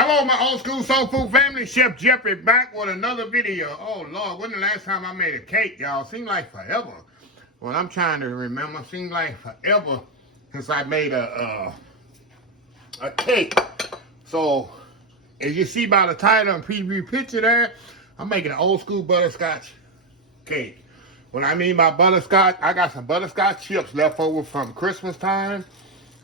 Hello, my old school soul food family. Chef Jeffrey back with another video. Oh, Lord, when the last time I made a cake, y'all? Seemed like forever. Well, I'm trying to remember. Seemed like forever since I made a cake. So, as you see by the title and preview picture there, I'm making an old school butterscotch cake. What I mean by butterscotch, I got some butterscotch chips left over from Christmas time.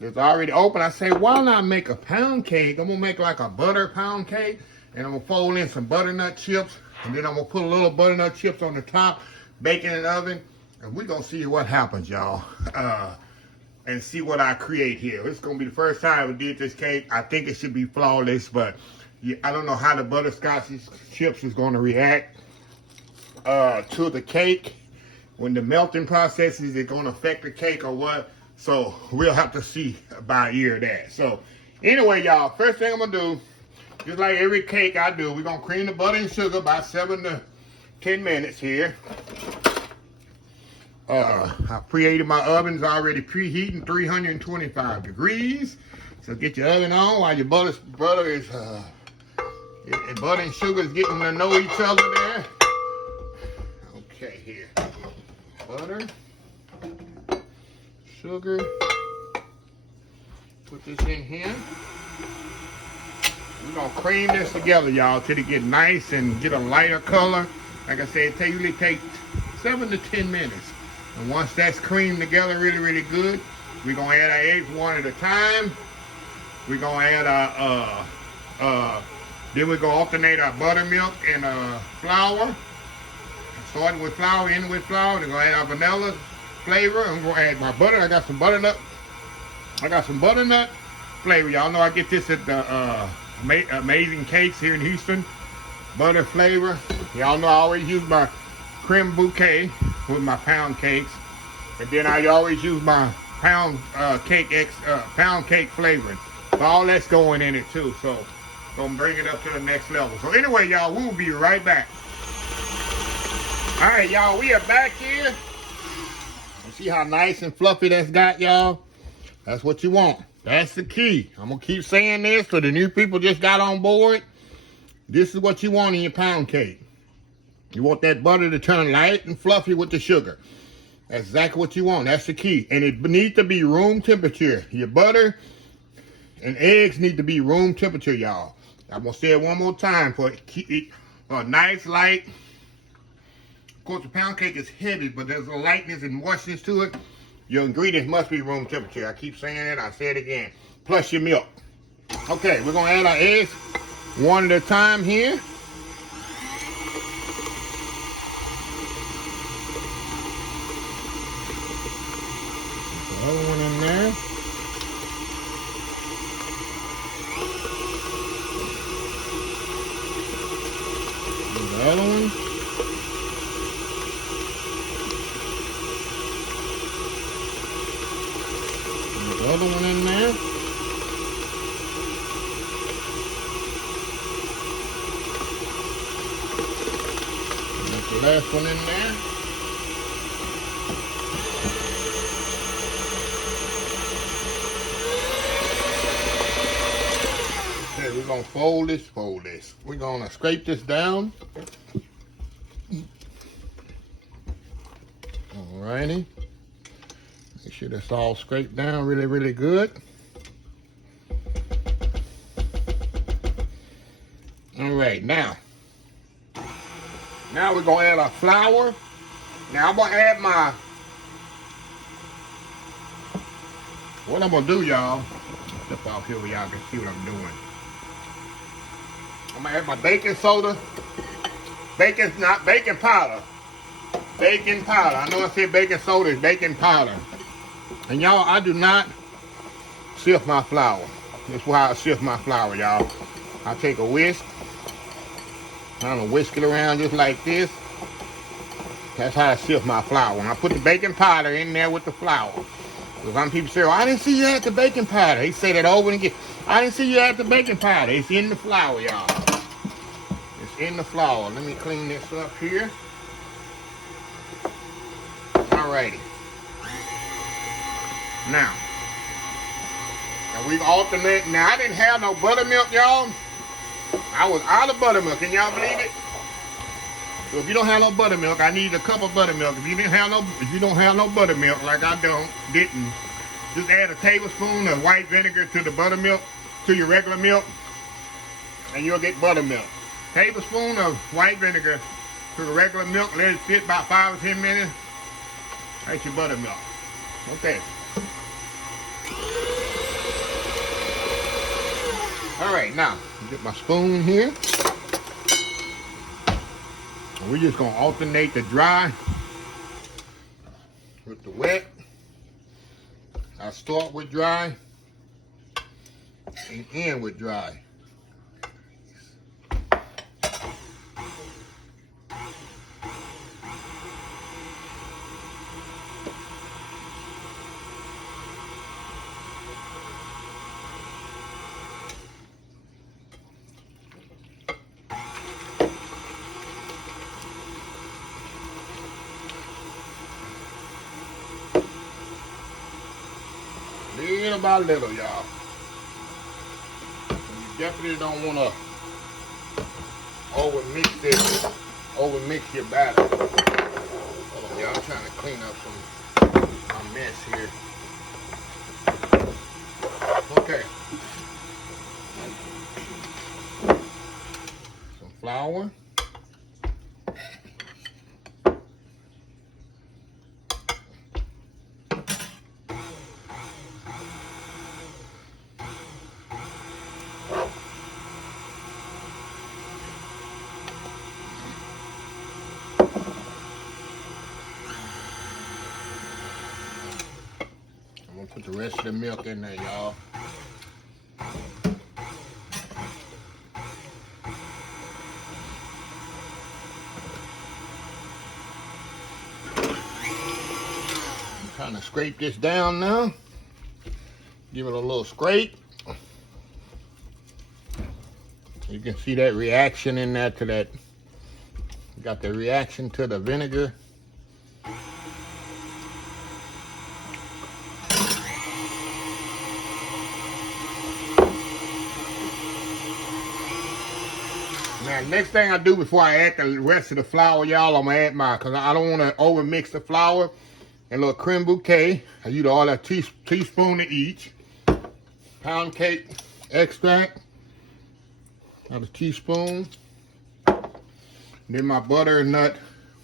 It's already open. I say, why not make a pound cake? I'm going to make like a butter pound cake. And I'm going to fold in some butternut chips. And then I'm going to put a little butternut chips on the top. Bake in the oven. And we're going to see what happens, y'all. And see what I create here. It's going to be the first time I did this cake. I think it should be flawless. But I don't know how the butterscotch chips is going to react to the cake. When the melting process is it going to affect the cake or what? So we'll have to see by ear that. So anyway, y'all, first thing I'm gonna do, just like every cake I do, we're gonna cream the butter and sugar about 7 to 10 minutes here. I created my ovens already preheating 325 degrees. So get your oven on while your butter and sugar is getting to know each other there. Okay, here, butter. Sugar. Put this in here. We're gonna cream this together, y'all, till it get nice and get a lighter color. Like I said, it usually takes 7 to 10 minutes. And once that's creamed together really, really good, we're gonna add our eggs one at a time. We're gonna add our then we're gonna alternate our buttermilk and flour. Starting with flour, ending with flour. Then we're gonna add our vanilla flavor. I'm gonna add my butter. I got some butternut flavor. Y'all know I get this at the Amazing Cakes here in Houston. Butter flavor. Y'all know I always use my creme bouquet with my pound cakes, and then I always use my pound cake flavoring. So all that's going in it too. So gonna bring it up to the next level. So anyway, y'all, we'll be right back. All right, y'all, we are back here. See how nice and fluffy that's got, y'all? That's what you want. That's the key. I'm going to keep saying this so the new people just got on board. This is what you want in your pound cake. You want that butter to turn light and fluffy with the sugar. That's exactly what you want. That's the key. And it needs to be room temperature. Your butter and eggs need to be room temperature, y'all. I'm going to say it one more time for it. Keep it nice, light. Of course, the pound cake is heavy, but there's a lightness and moistness to it. Your ingredients must be room temperature. I keep saying it. I say it again. Plus your milk. Okay, we're going to add our eggs one at a time here. Another one in there. The other one. Other one in there. That's the last one in there. Okay, we're gonna fold this. We're gonna scrape this down. Alrighty. Make sure that's all scraped down really, really good. All right, now we're gonna add our flour. Now I'm gonna add what I'm gonna do, y'all. Step off here where y'all can see what I'm doing. I'm gonna add my baking soda. Not baking powder. Baking powder. I know I said baking soda is baking powder. And y'all, I do not sift my flour. That's why I sift my flour, y'all. I take a whisk. I'm gonna whisk it around just like this. That's how I sift my flour. And I put the baking powder in there with the flour. Because some people say, well, I didn't see you add the baking powder. They say that over and again. I didn't see you add the baking powder. It's in the flour, y'all. It's in the flour. Let me clean this up here. Alrighty. Now we alternate. Now I didn't have no buttermilk, y'all. I was out of buttermilk. Can y'all believe it? So if you don't have no buttermilk, I need a cup of buttermilk. If you don't have no buttermilk, like I didn't, just add a tablespoon of white vinegar to the buttermilk, to your regular milk, and you'll get buttermilk. Tablespoon of white vinegar to the regular milk. Let it sit about 5 or 10 minutes. That's your buttermilk. Okay. All right, now get my spoon here. And we're just gonna alternate the dry with the wet. I start with dry and end with dry. Little by little, y'all. You definitely don't want to overmix your batter. Hold on, y'all. I'm trying to clean up my mess here. Okay. Some flour. I'm gonna put the rest of the milk in there, y'all. Kind of scrape this down now. Give it a little scrape. You can see that reaction in there to that. Got the reaction to the vinegar. Now, next thing I do before I add the rest of the flour, y'all, I'm gonna add because I don't want to over mix the flour. And a little creme bouquet. I use all that teaspoon of each. Pound cake extract. Another teaspoon. Then my butternut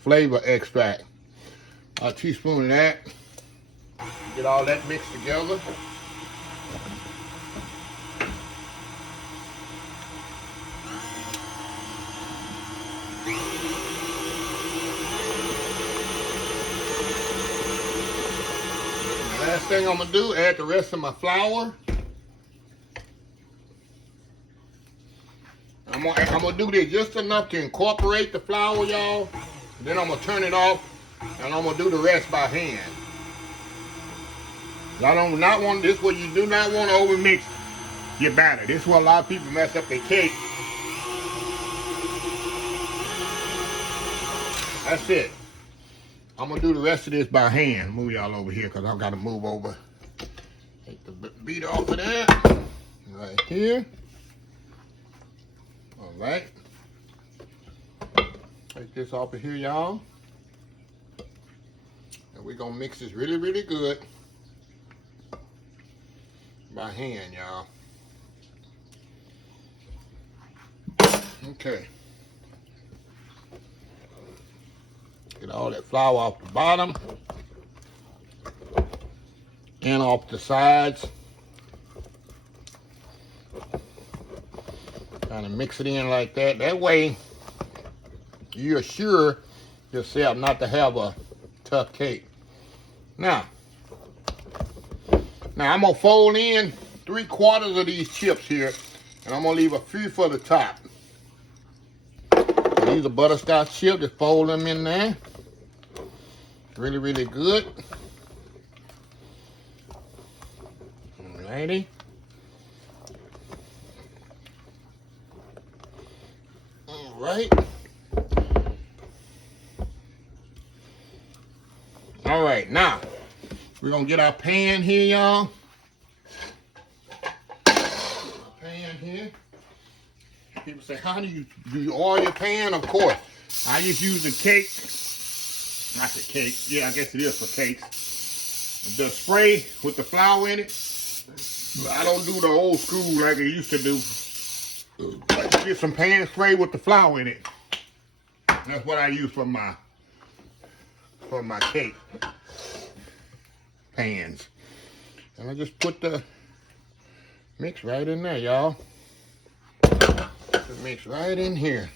flavor extract. A teaspoon of that. Get all that mixed together. Last thing I'm gonna do, add the rest of my flour. I'm gonna do this just enough to incorporate the flour, y'all. Then I'm gonna turn it off, and I'm gonna do the rest by hand. I don't not want this. What you do not want to overmix your batter. This is where a lot of people mess up their cake. That's it. I'm gonna do the rest of this by hand. Move y'all over here because I've got to move over. Take the beater off of that. Right here. All right. Take this off of here, y'all. And we're gonna mix this really, really good by hand, y'all. Okay. Get all that flour off the bottom and off the sides. Kind of mix it in like that. That way you assure yourself not to have a tough cake. Now I'm gonna fold in 3/4 of these chips here, and I'm gonna leave a few for the top. These are butterscotch chips. Just fold them in there. Really, really good. Alrighty. All right. All right, now we're gonna get our pan here, y'all. Pan here. People say, how do you oil your pan? Of course. I just use a cake. Not the cake. Yeah, I guess it is for cakes. The spray with the flour in it. I don't do the old school like I used to do. I just get some pan spray with the flour in it. That's what I use for my cake pans. And I just put the mix right in there, y'all. Mix right in here.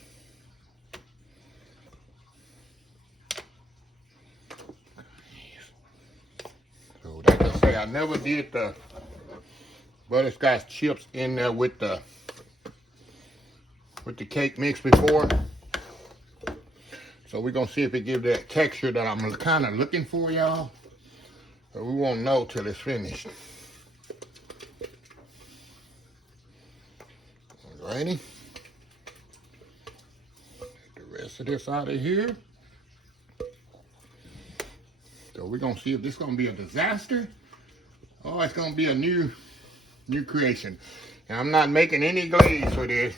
So like I say, I never did the butterscotch chips in there with the cake mix before. So we're gonna see if it gives that texture that I'm kind of looking for, y'all. But we won't know till it's finished. Alrighty. Of this out of here. So we're gonna see if this is gonna be a disaster or it's gonna be a new creation. And I'm not making any glaze for this.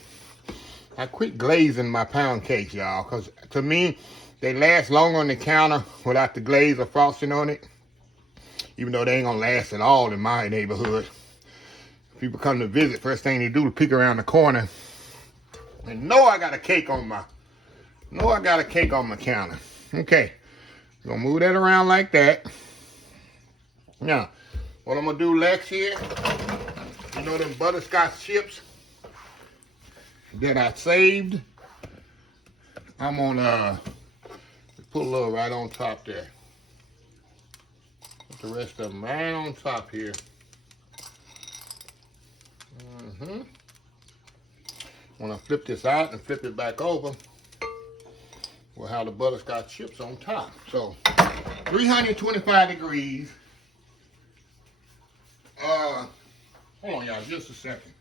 I quit glazing my pound cakes, y'all, because to me they last longer on the counter without the glaze or frosting on it. Even though they ain't gonna last at all in my neighborhood. People come to visit, first thing they do is peek around the corner and know I got a cake on my counter. Okay. Gonna move that around like that. Now, what I'm gonna do next here, you know them butterscotch chips that I saved? I'm gonna put a little right on top there. Put the rest of them right on top here. When I flip this out and flip it back over, we'll have the butterscotch chips on top. So 325 degrees. Hold on, y'all, just a second.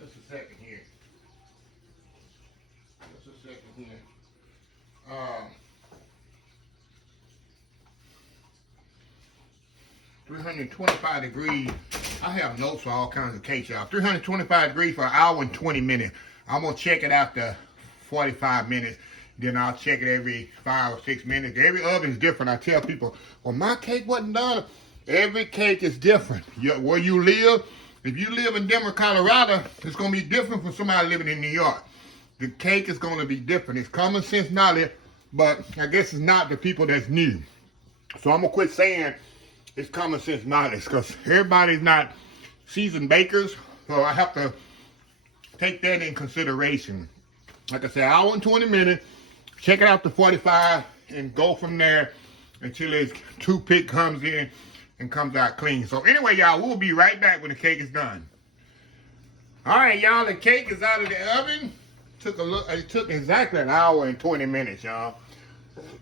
Just a second here. Just a second here. 325 degrees. I have notes for all kinds of cakes, y'all. 325 degrees for an hour and 20 minutes. I'm gonna check it after 45 minutes. Then I'll check it every 5 or 6 minutes. Every oven's different. I tell people, well, my cake wasn't done. Every cake is different. Where you live, if you live in Denver, Colorado, it's going to be different from somebody living in New York. The cake is going to be different. It's common sense knowledge, but I guess it's not the people that's new. So I'm going to quit saying it's common sense knowledge because everybody's not seasoned bakers. So I have to take that in consideration. Like I said, hour and 20 minutes. Check it out to 45 and go from there until his toothpick comes in and comes out clean. So anyway, y'all, we'll be right back when the cake is done. All right, y'all, the cake is out of the oven. It took exactly an hour and 20 minutes, y'all.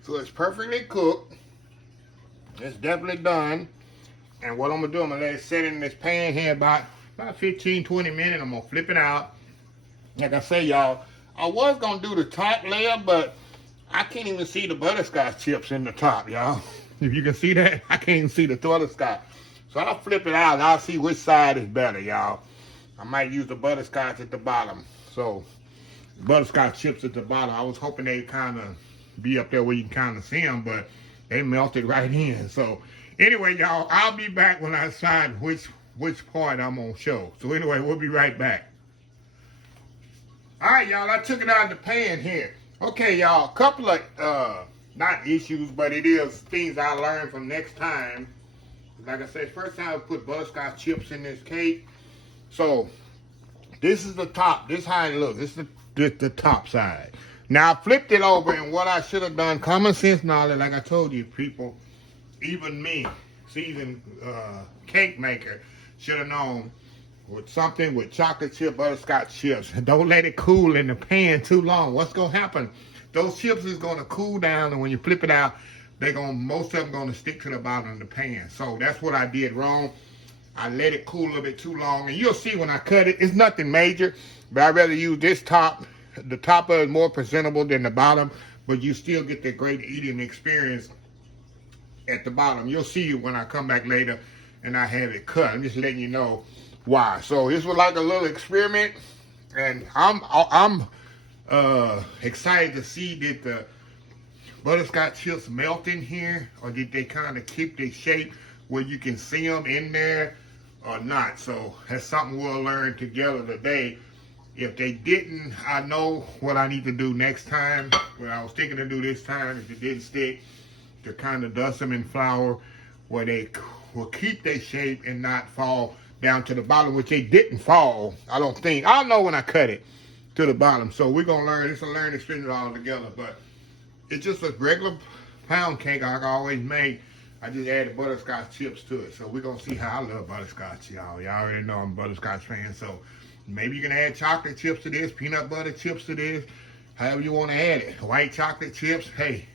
So it's perfectly cooked. It's definitely done. And what I'm gonna do, I'm gonna let it sit in this pan here about 15, 20 minutes. I'm gonna flip it out. Like I say, y'all, I was gonna do the top layer, but I can't even see the butterscotch chips in the top, y'all. If you can see that, I can't even see the butterscotch. So I'll flip it out and I'll see which side is better, y'all. I might use the butterscotch at the bottom. So, butterscotch chips at the bottom. I was hoping they'd kind of be up there where you can kind of see them, but they melted right in. So, anyway, y'all, I'll be back when I decide which part I'm gonna show. So anyway, we'll be right back. All right, y'all, I took it out of the pan here. Okay, y'all, a couple of, not issues, but it is things I learned from next time. Like I said, first time I put butterscotch chips in this cake. So, this is the top. This is how it looks. This is the top side. Now, I flipped it over, and what I should have done, common sense knowledge, like I told you, people, even me, seasoned cake maker, should have known with something with chocolate chip, butterscotch chips. Don't let it cool in the pan too long. What's going to happen? Those chips is going to cool down, and when you flip it out, most of them going to stick to the bottom of the pan. So that's what I did wrong. I let it cool a little bit too long, and you'll see when I cut it, it's nothing major, but I'd rather use this top. The top is more presentable than the bottom, but you still get the great eating experience at the bottom. You'll see when I come back later and I have it cut. I'm just letting you know why. So this was like a little experiment And I'm excited to see that the butterscotch chips melt in here, or did they kind of keep their shape where you can see them in there or not. So that's something we'll learn together today. If they didn't, I know what I need to do next time. What I was thinking to do this time, if it didn't stick, to kind of dust them in flour where they will keep their shape and not fall down to the bottom, which they didn't fall, I don't think. I'll know when I cut it to the bottom. So we're going to learn. It's a learning experience all together. But it's just a regular pound cake like I always make. I just added butterscotch chips to it. So we're going to see how I love butterscotch, y'all. Y'all already know I'm a butterscotch fan. So maybe you can add chocolate chips to this, peanut butter chips to this, however you want to add it. White chocolate chips, hey,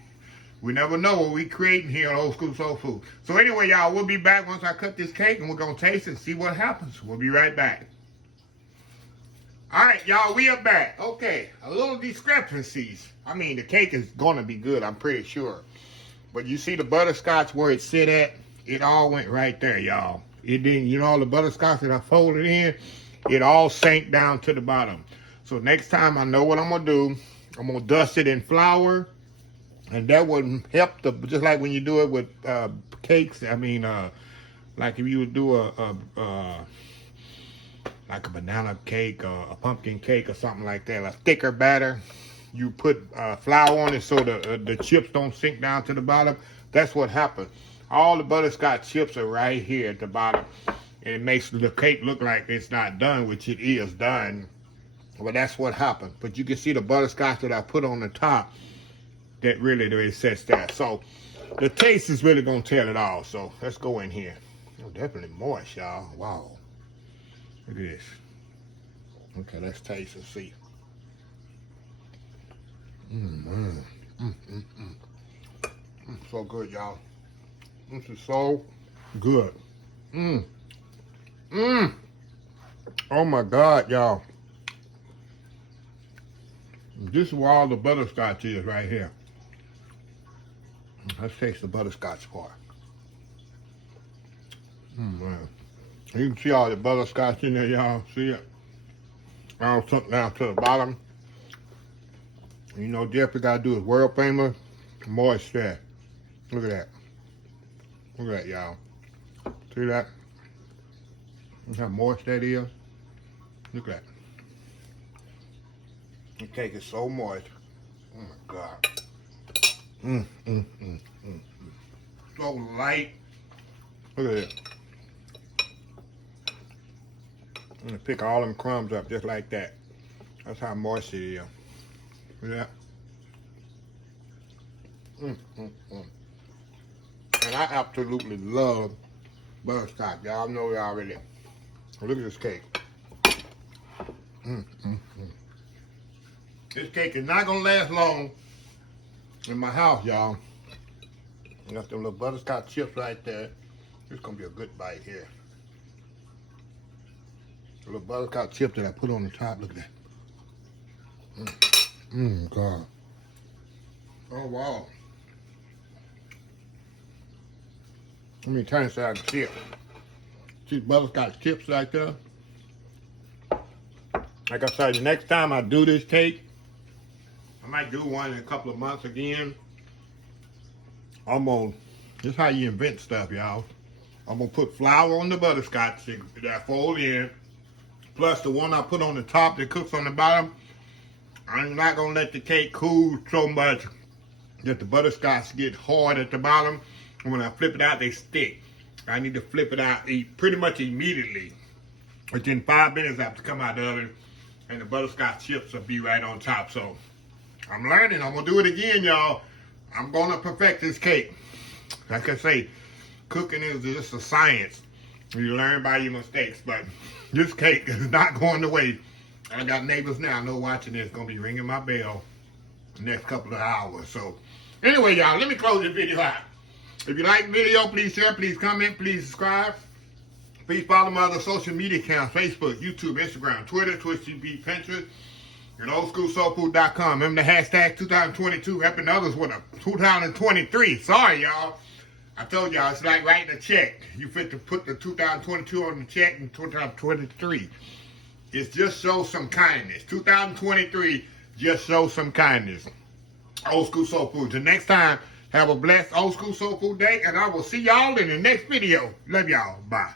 we never know what we creating here on Old School Soul Food. So anyway, y'all, we'll be back once I cut this cake, and we're going to taste it and see what happens. We'll be right back. All right, y'all, we are back. Okay, a little discrepancies. I mean, the cake is going to be good, I'm pretty sure. But you see the butterscotch where it sit at? It all went right there, y'all. It didn't, you know, all the butterscotch that I folded in, it all sank down to the bottom. So next time I know what I'm going to do. I'm going to dust it in flour. And that would help, just like when you do it with cakes. I mean, like if you would do like a banana cake or a pumpkin cake or something like that, a thicker batter. You put flour on it so the chips don't sink down to the bottom. That's what happened. All the butterscotch chips are right here at the bottom. And it makes the cake look like it's not done, which it is done. But that's what happened. But you can see the butterscotch that I put on the top. That really sets that. So the taste is really going to tell it all. So let's go in here. Oh, definitely moist, y'all. Wow. Look at this. Okay, let's taste and see. So good, y'all. This is so good. Oh my God, y'all. This is where all the butterscotch is right here. Let's taste the butterscotch part. Man. You can see all the butterscotch in there, y'all. See it? All sunk down to the bottom. You know, Jeffrey got to do his world famous moisture. Look at that. Look at that, y'all. See that? Look how moist that is. Look at that. The cake is so moist. Oh my God. So light. Look at it. I'm gonna pick all them crumbs up just like that. That's how moist it is. Look at that. And I absolutely love butterscotch. Y'all know it already. Look at this cake. This cake is not gonna last long in my house, y'all. Got them little butterscotch chips right there. It's gonna be a good bite here. The little butterscotch chip that I put on the top. Look at that. God. Oh wow. Let me turn so I can see it. See butterscotch chips right there. Like I said, the next time I do this cake, I might do one in a couple of months again. This is how you invent stuff, y'all. I'm gonna put flour on the butterscotch that I fold in, plus the one I put on the top that cooks on the bottom. I'm not gonna let the cake cool so much that the butterscotch get hard at the bottom. And when I flip it out, they stick. I need to flip it out pretty much immediately. Within 5 minutes after come out of the oven, and the butterscotch chips will be right on top. So I'm learning. I'm gonna do it again, y'all. I'm gonna perfect this cake. Like I say, cooking is just a science. You learn by your mistakes, but this cake is not going to waste. I got neighbors now, I know watching this, gonna be ringing my bell the next couple of hours. So anyway, y'all, let me close this video out. If you like the video, please share, please comment, please subscribe. Please follow my other social media accounts, Facebook, YouTube, Instagram, Twitter, Twitch TV, Pinterest, and oldschoolsoulfood.com. Remember the hashtag 2022, helping others with a 2023. Sorry, y'all. I told y'all, it's like writing a check. You fit to put the 2022 on the check in 2023. is just show some kindness. 2023, just show some kindness. Old School Soul Food. Till next time, have a blessed Old School Soul Food day, and I will see y'all in the next video. Love y'all. Bye.